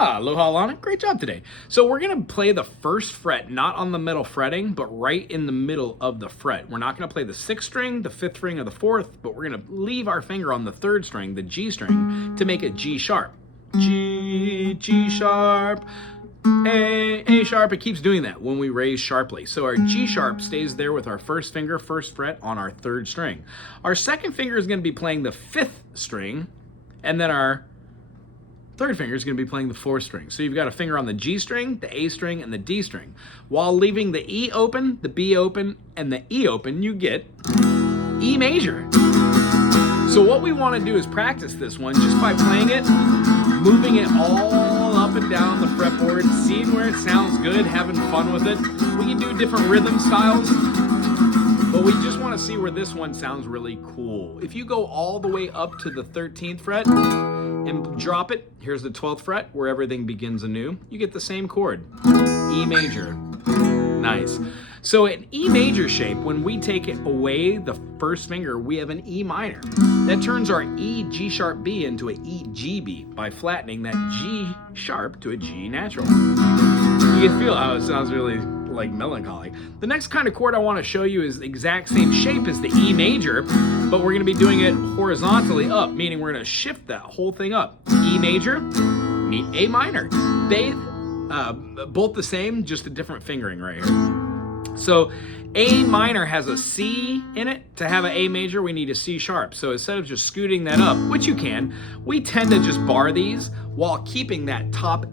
Aloha, Alana. Great job today. So we're going to play the first fret, not on the middle fretting, but right in the middle of the fret. We're not going to play the 6th string, the 5th string, or the 4th, but we're going to leave our finger on the 3rd string, the G string, to make it G sharp. G, G sharp, A sharp. It keeps doing that when we raise sharply. So our G sharp stays there with our 1st finger, 1st fret on our 3rd string. Our 2nd finger is going to be playing the 5th string, and then our 3rd finger is going to be playing the 4th string. So you've got a finger on the G string, the A string, and the D string. While leaving the E open, the B open, and the E open, you get E major. So what we want to do is practice this one just by playing it, moving it all up and down the fretboard, seeing where it sounds good, having fun with it. We can do different rhythm styles, but we just want to see where this one sounds really cool. If you go all the way up to the 13th fret and drop it, here's the 12th fret where everything begins anew, you get the same chord, E major. Nice. So an E major shape, when we take it away the 1st finger, we have an E minor. That turns our E G sharp B into an E G B by flattening that G sharp to a G natural. You can feel how it sounds really like melancholy. The next kind of chord I want to show you is the exact same shape as the E major, but we're going to be doing it horizontally up, meaning we're going to shift that whole thing up. E major, meet A minor. Both the same, just a different fingering right here. So A minor has a C in it. To have an A major, we need a C sharp. So instead of just scooting that up, which you can, we tend to just bar these while keeping that top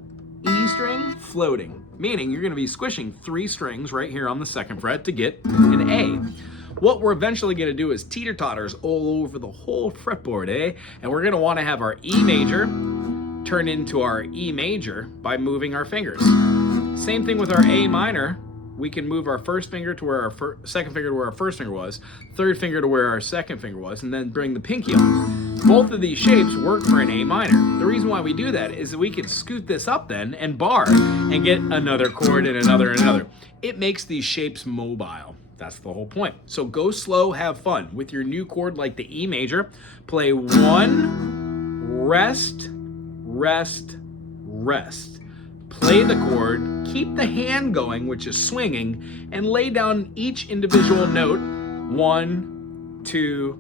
E string floating, meaning you're going to be squishing 3 strings right here on the 2nd fret to get an A. What we're eventually going to do is teeter-totters all over the whole fretboard, eh? And we're going to want to have our E major turn into our E major by moving our fingers. Same thing with our A minor. We can move our 1st finger to where our 2nd finger to where our 1st finger was, 3rd finger to where our 2nd finger was, and then bring the pinky on. Both of these shapes work for an A minor. The reason why we do that is that we can scoot this up then and bar and get another chord and another and another. It makes these shapes mobile. That's the whole point. So go slow, have fun. With your new chord like the E major, play 1, rest, rest, rest. Play the chord, keep the hand going, which is swinging, and lay down each individual note, 1, 2,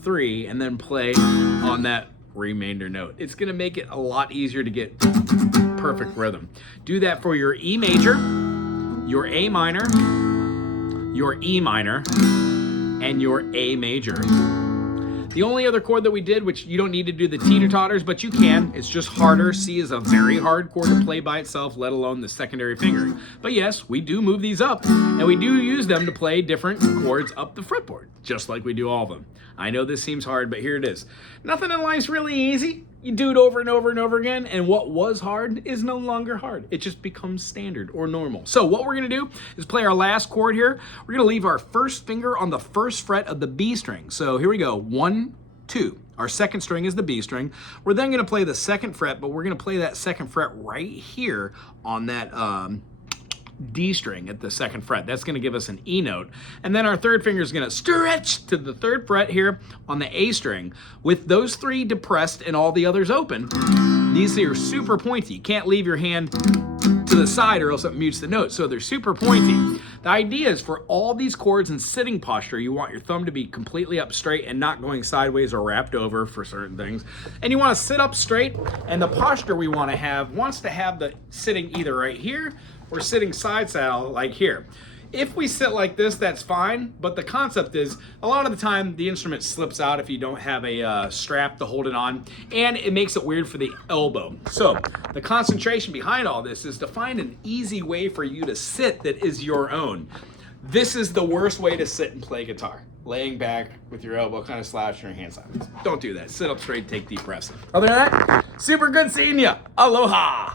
3, and then play on that remainder note. It's going to make it a lot easier to get perfect rhythm. Do that for your E major, your A minor, your E minor, and your A major. The only other chord that we did, which you don't need to do the teeter-totters, but you can, it's just harder. C is a very hard chord to play by itself, let alone the secondary fingering. But yes, we do move these up, and we do use them to play different chords up the fretboard, just like we do all of them. I know this seems hard, but here it is. Nothing in life's really easy. You do it over and over and over again, and what was hard is no longer hard. It just becomes standard or normal. So what we're gonna do is play our last chord here. We're gonna leave our 1st finger on the 1st fret of the B string. So here we go, 1, 2. Our 2nd string is the B string. We're then gonna play the 2nd fret, but we're gonna play that 2nd fret right here on that D string at the 2nd fret. That's going to give us an E note. And then our 3rd finger is going to stretch to the 3rd fret here on the A string. With those 3 depressed and all the others open, these are super pointy. You can't leave your hand to the side or else it mutes the note. So they're super pointy. The idea is for all these chords in sitting posture, you want your thumb to be completely up straight and not going sideways or wrapped over for certain things. And you want to sit up straight, and the posture we want to have wants to have the sitting either right here or sitting side saddle like here. If we sit like this, that's fine, but the concept is a lot of the time the instrument slips out if you don't have a strap to hold it on, and it makes it weird for the elbow. So the concentration behind all this is to find an easy way for you to sit that is your own. This is the worst way to sit and play guitar. Laying back with your elbow kind of slouched and your hand sideways. Don't do that. Sit up straight, take deep breaths. Other than that, super good seeing you. Aloha.